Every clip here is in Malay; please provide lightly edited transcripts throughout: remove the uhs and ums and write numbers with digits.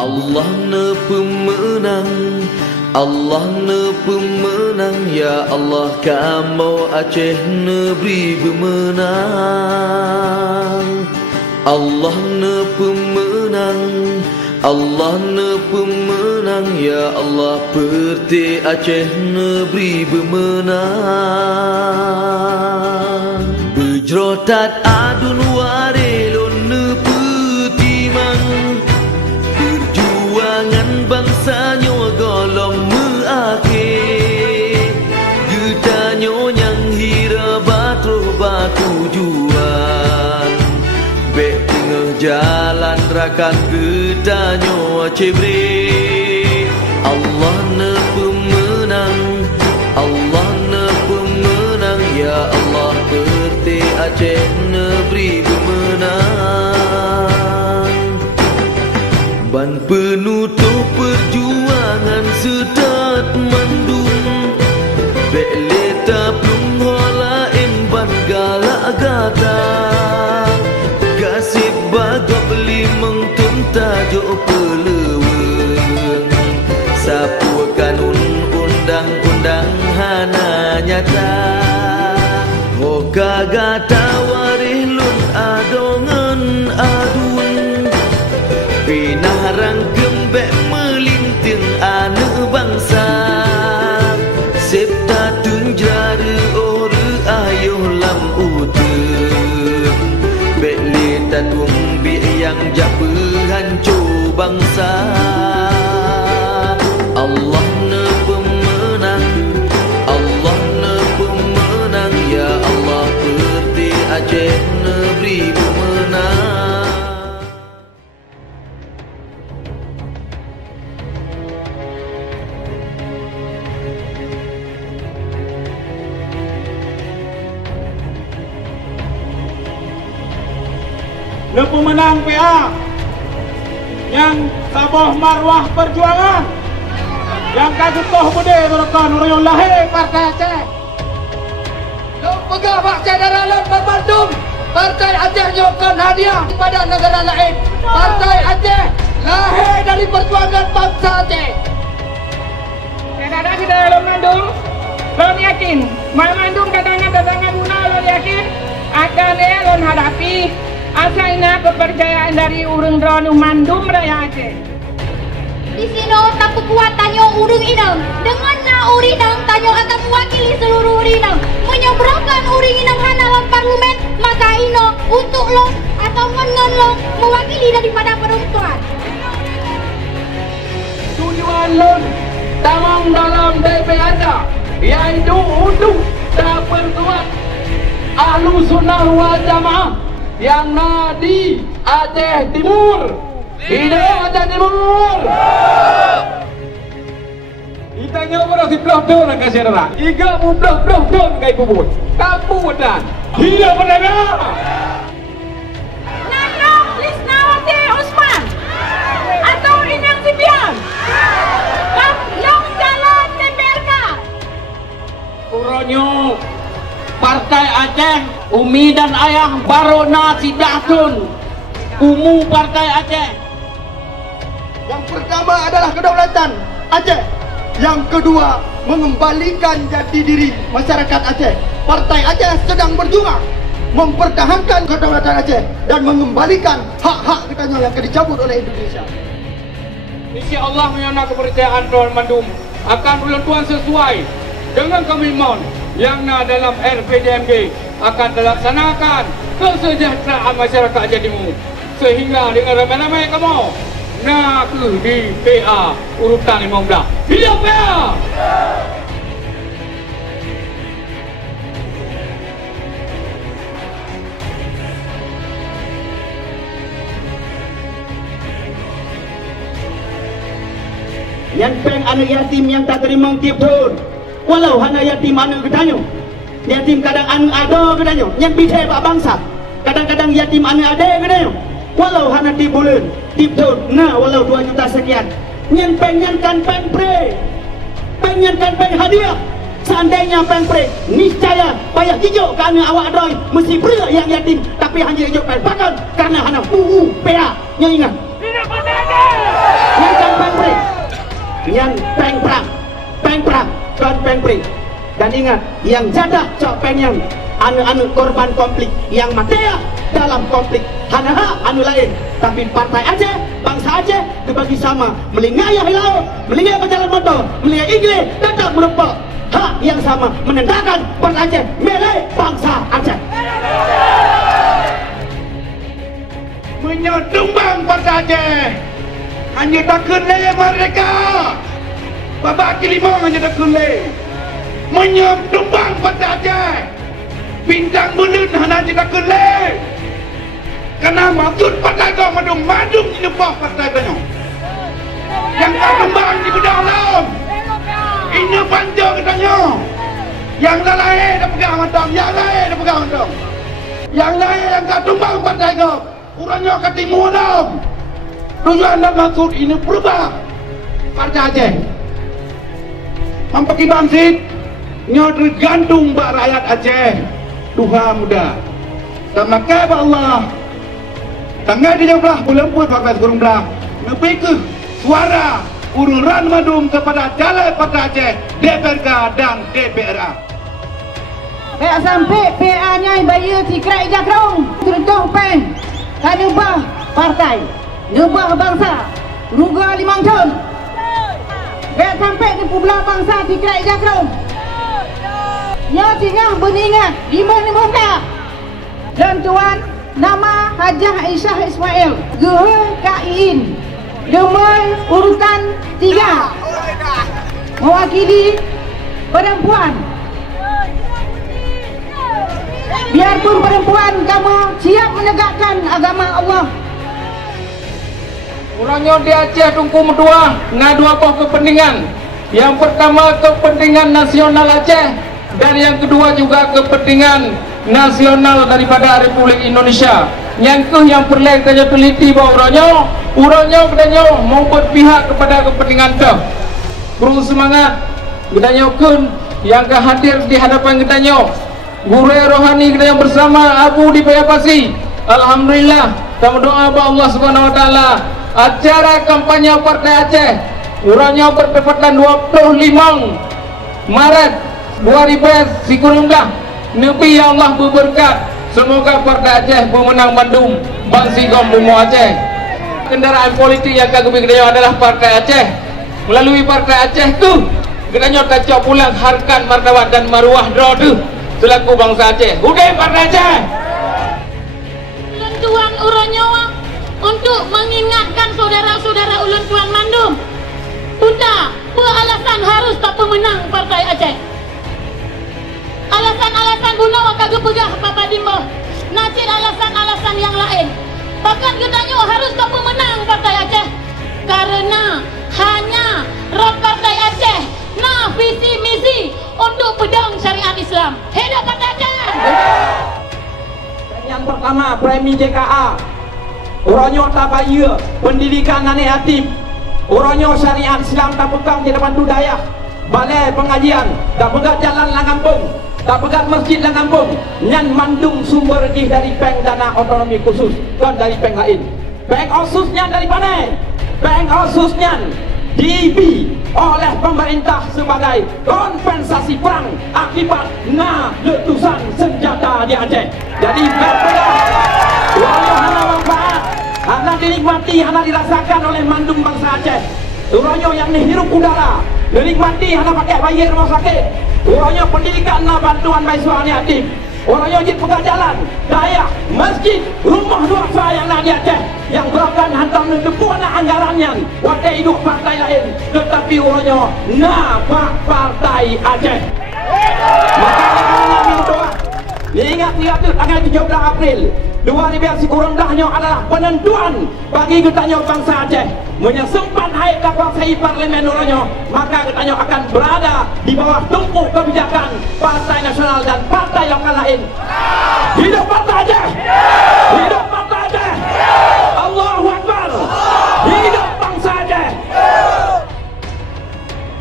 Allah ne pemenang, Allah ne pemenang, ya Allah kamu Aceh negeri bermenang. Allah ne pemenang, Allah ne pemenang, ya Allah Perti Aceh negeri bermenang. Berjerotat adun warelon ne petimang, perjuangan bangsanya golong meakhir. Gedanyo yang hira batu jual, bek tengah jalan rakan gedanyo Aceh bre. Allah ne pemenang, Allah ne pemenang, ya Allah Perti Aceh negeri bermenang. Ban penutup perjuangan sedat mandung, bek leta plung holain ban galak gata. Gasip bagok limeng tuntajuk peleweng, sapukan undang-undang hana nyata. Hoka gata warih lun adongan adun, pinah rangkem bek melinting anak bangsa. Septa tunjara ore ayuh lam utuh, bek leta tumbi yang japa hancur bangsa. Allah ne pemenang, Allah ne pemenang, ya Allah Perti Aceh negeri bermenang. Le pemenang PA yang saboh marwah perjuangan, yang kajutoh bude berkan orang lahir Partai Aceh. Lo pegang Aceh dalam Bandung, Partai Aceh nyokan hadiah kepada negara lain. Partai Aceh lahir dari perjuangan bangsa Aceh. Kadang-kadang kita dalam Bandung, lo yakin, Bandung kadang-kadang guna lo yakin akan lo hadapi asalnya kepercayaan dari urang drone Mandum Raya Aceh. Di sini tak kuat tanyo urang inang, dengan na urinang tanyo akan mewakili seluruh urinang, menyeberangkan uring inang hanalan parlemen, maka ino untuk lo atau ngon lo mewakili daripada perempuan. Tujuan lon tamang dalam DPR yaitu untuk memperkuat Ahlu Sunnah wal Jamaah yang di Aceh Timur. Hidup Aceh Timur. Ditanya pada si belah-belah nak kasih darah. Iga mudah-belah kai kubur. Kamu dan hidup perdana. Nandong Lisnawati Osman atau Inang Sibian, yang jalan TPRK. Uronyo Partai Aceh, Umi dan Ayah Barona Sidahtun, Umu Partai Aceh. Yang pertama adalah kedaulatan Aceh. Yang kedua, mengembalikan jati diri masyarakat Aceh. Partai Aceh sedang berjuang mempertahankan kedaulatan Aceh dan mengembalikan hak-hak katanya yang dicabut oleh Indonesia. InsyaAllah menyana kepercayaan Tuan Mandum akan berlakuan sesuai dengan komitmen yang dalam RPJMD akan dilaksanakan kesejahteraan masyarakat Aceh Timur, sehingga dengan ramai-ramai kamu nak di PA urutan 15. Hidup PA! Yang peng anak yatim yang tak terima tiap tahun, walau hanya yatim anak kedanyo, yatim kadang anak ada kedanyo, yang bidai pak bangsa, kadang-kadang yatim anak ada kedanyo, walau hanya tiap bulan, tiap tahun, nah walau 2 juta sekian, yang pengenkan peng pre, pengenkan peng hadiah, seandainya peng pre, niscaya payah hijau kerana awak doi, mesti beria yang yatim, tapi hanya hijau peng bakal, karena hanya PA, yang ingat. Hidup Partai Aceh! yang peng perang dan peng pri. Dan ingat, yang jadah cok peng yang anu korban konflik yang mati dalam konflik hana anu lain, tapi partai Aceh, bangsa Aceh dibagi sama, melingai hilau, melingai berjalan motor, melingai Inggris tetap merupakan hak yang sama, menendangkan partai Aceh milik bangsa Aceh. Menyumbang partai Aceh hanya tak kenal mereka. Babak Kilimong hanya tak kenal. Menyumbang partai Aceh. Bintang Bulan hanya tak kenal. Karena maksud partai kau madung ini bah partai kau. Yang tak kembang di bedang dalam. Ini panjang katanya. Yang lain dah pegang mantap, yang lain dah pegang mantap. Yang lain yang tak tumbang partai kau. Urangnya kat timur dalam. Tujuan dan maksud ini berubah. Partai Aceh. Mampaki bangsit. Nya tergantung bak rakyat Aceh. Tuhan muda. Dan maka Allah. Tanggal dia belah bulan pun pakai kurung belah. Lebih ke suara urung ran madum kepada jalan partai Aceh, DPRK dan DPRA. Pek sampai PA-nya bayar tikrai jakrong. Teruntuk peng. Tak nubah partai, nubah bangsa, ruga 5 tahun. Pek sampai di pubelah bangsa tikrai jakrong. Nya tinggal beningat 5 muka. Dan tuan nama Hajah Aisyah Ismail, GKIN, nomor urutan 3, mewakili perempuan. Biarpun perempuan kamu siap menegakkan agama Allah. Orangnya di Aceh tungku medua, dua buah kepentingan. Yang pertama kepentingan nasional Aceh, dan yang kedua juga kepentingan nasional daripada Republik Indonesia. Yang perlain kaya teliti bahawa urangnya katanya mau berpihak kepada kepentingan tu. Kurung semangat katanya kun yang hadir di hadapan katanya. Guru rohani kita yang bersama Abu di Payapasi. Alhamdulillah, kami doa kepada Allah Subhanahu Wa Taala. Acara kampanye Partai Aceh, urangnya bertepatan 25 Maret 2019. Nabi ya Allah berberkat. Semoga Partai Aceh pemenang Bandung, Bangsi Gom Bumo Aceh. Kendaraan politik yang kami kedaya adalah Partai Aceh. Melalui Partai Aceh tu, kedanya kacau pulang harkat martabat dan maruah drodu selaku bangsa Aceh. Udah Partai Aceh. Ulun Tuan Uronyowa untuk mengingatkan saudara-saudara Ulun Tuan Mandum. Sudah, beralasan harus tak pemenang Partai Aceh. Alasan-alasan guna kagak pegah Papa Dimba. Nacir alasan-alasan yang lain. Bahkan katanya harus tak pemenang Partai Aceh. Karena hanya roh Partai Aceh nah visi misi untuk pedang syariat Islam. Hidup Partai Aceh. Yang pertama Premi JKA. Orangnya tak bayar pendidikan anak yatim. Orangnya syariat Islam tak pegang di depan budaya. Balai pengajian tak pegang jalan lang kampung. Tak pegang masjid lang kampung. Nyan mandung sumber rezeki dari peng dana otonomi khusus dan dari peng lain. Peng khususnya dari mana? Peng khususnya dibi oleh pemerintah sebagai kompensasi perang akibat letusan senjata di Aceh. Jadi walau hana manfaat, hana dinikmati, hana dirasakan oleh mandung bangsa Aceh. Uranyo yang dihirup udara, dinikmati hana pakai bayar rumah sakit. Uranyo pendidikan na bantuan mahasiswa yatim. Orangnya di pegang jalan, daya, masjid, rumah duafa yang nak di Aceh, yang bahkan hantar mendepu anak anggarannya wadah hidup partai lain, tetapi orangnya nampak Partai Aceh. Maka kami doa, ingat tanggal 17 April 2000 kurang dahnya adalah penentuan bagi ketanya bangsa Aceh menyesumpan air kawasan parlemen orangnya, maka ketanya akan berada di bawah tumpuh kebijakan partai nasional dan partai lokal lain. Hidup Partai Aceh, hidup Partai Aceh, Allahu Akbar, hidup bangsa Aceh.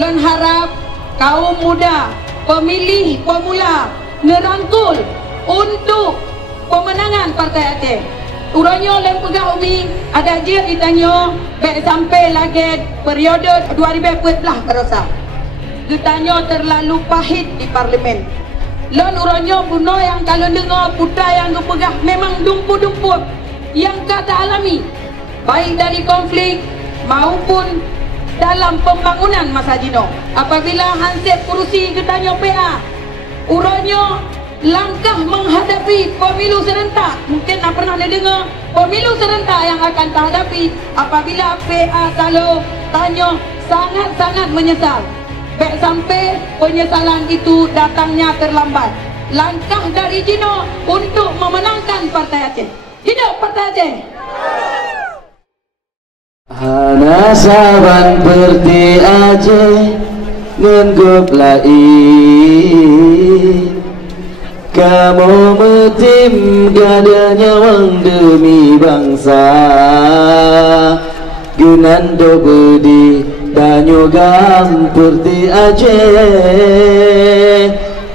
Dan harap kaum muda, pemilih pemula merangkul untuk pemenangan Partai Aceh. Uronyo dan pegah umi ada je ditanyo baik sampai lagi periode 2014 berasa. Ditanyo terlalu pahit di parlimen. Lon uronyo buno yang kalau dengar putra yang pegah memang dumpu-dumpu yang kata alami baik dari konflik maupun dalam pembangunan masa jino. Apabila hansip kursi ditanyo PA, uronyo langkah menghadapi pemilu serentak. Mungkin tak pernah dengar pemilu serentak yang akan terhadapi apabila PA kalau tanya sangat-sangat menyesal. Baik sampai penyesalan itu datangnya terlambat. Langkah dari Jino untuk memenangkan Partai Aceh. Hidup Partai Aceh. Hana saban perti Aceh ngenggop lain. Kamu metim gada nyawang demi bangsa. Gunan do bedi tanyo gam perti Aceh.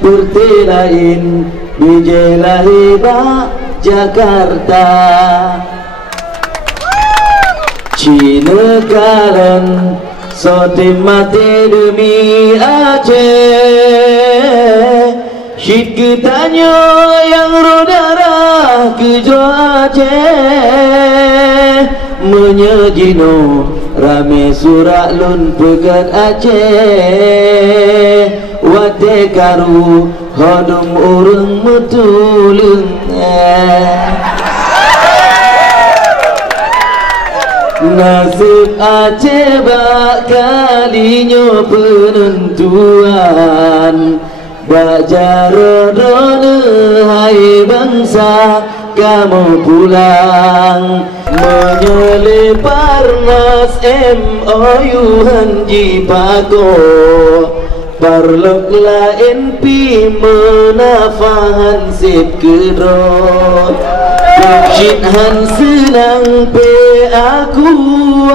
Perti lain bijai lahiba Jakarta. Cina karen sotim mati demi Aceh. Syid ketanyo yang rodara kejo Aceh. Menyejino rame surak lun pegat Aceh. Wate karu hodum urung metulung. Nasib Aceh bak kalinyo penentuan. Baca rodone hai bangsa kamu pulang. Menyelepar nas MOU hanji pako. Parlok lain pi menafahan sip kedrot. Syid han senang pe aku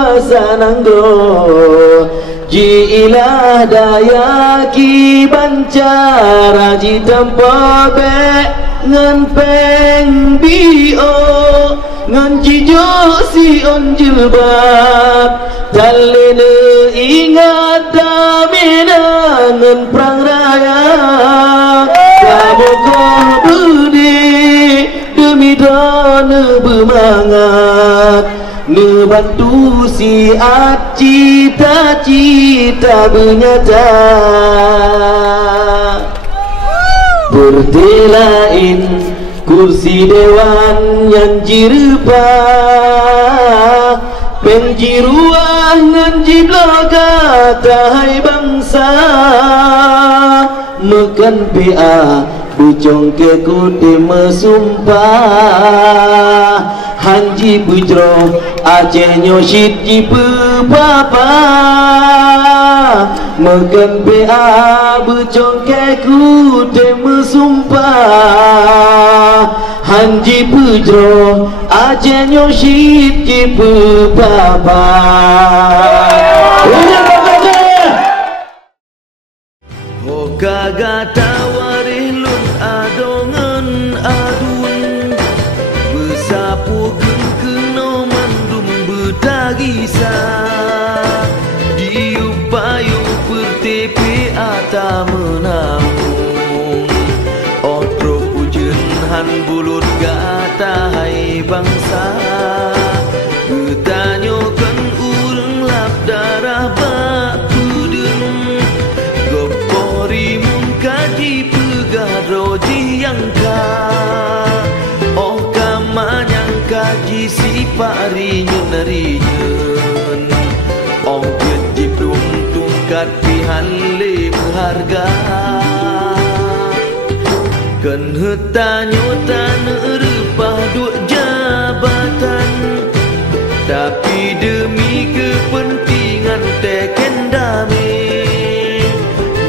asanang dro. Ji ilah daya ki bancara ji tempa be ngan peng bio ngan ji jo si on jilbab talene ingat damena ngan perang raya kamu kau budi demi dana bermangat ngebantu si cita-cita bernyata. Bertelain kursi dewan yang jirupa penjiruah nan jiblaga tahai bangsa. Mekan PA bucong ke kuti mesumpah. Hanji bujro Aceh nyoshid ji pepapa. Megan PA bucong ke kuti mesumpah. Hanji bujro Aceh nyoshid ji pepapa. Hoka tawarih lun adongan adun. Besapu keno mandum betagisa. Diupayu pertepi ata menamung. Otro pujen han bulut gata hai bangsa. Getanyokan urang lap darah batu den. Gopori mun kaji pegah roji yang ka. Kaji sifat rinyun ong kejip tungkat pihan le berharga. Ken hetanyo tan repah duk jabatan. Tapi demi kepentingan teken damai.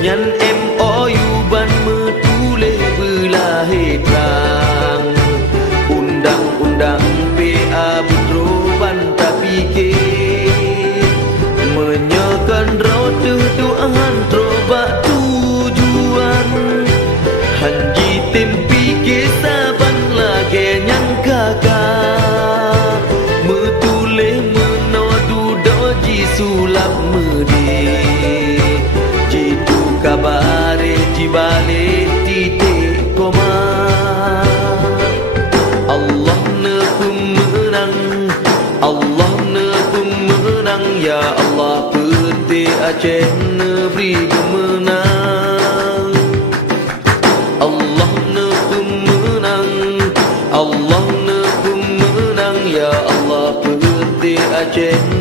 Nyan MOU ban metuleh belahe terang. Undang-undang PA budroban tapi ke menyekan rotuh doahan trobak tujuan. Hanji tempi ke saban lagi nyang kakak. Aceh negeri pemenang. Allah ne pemenang, Allah ne pemenang, ya Allah peti Aceh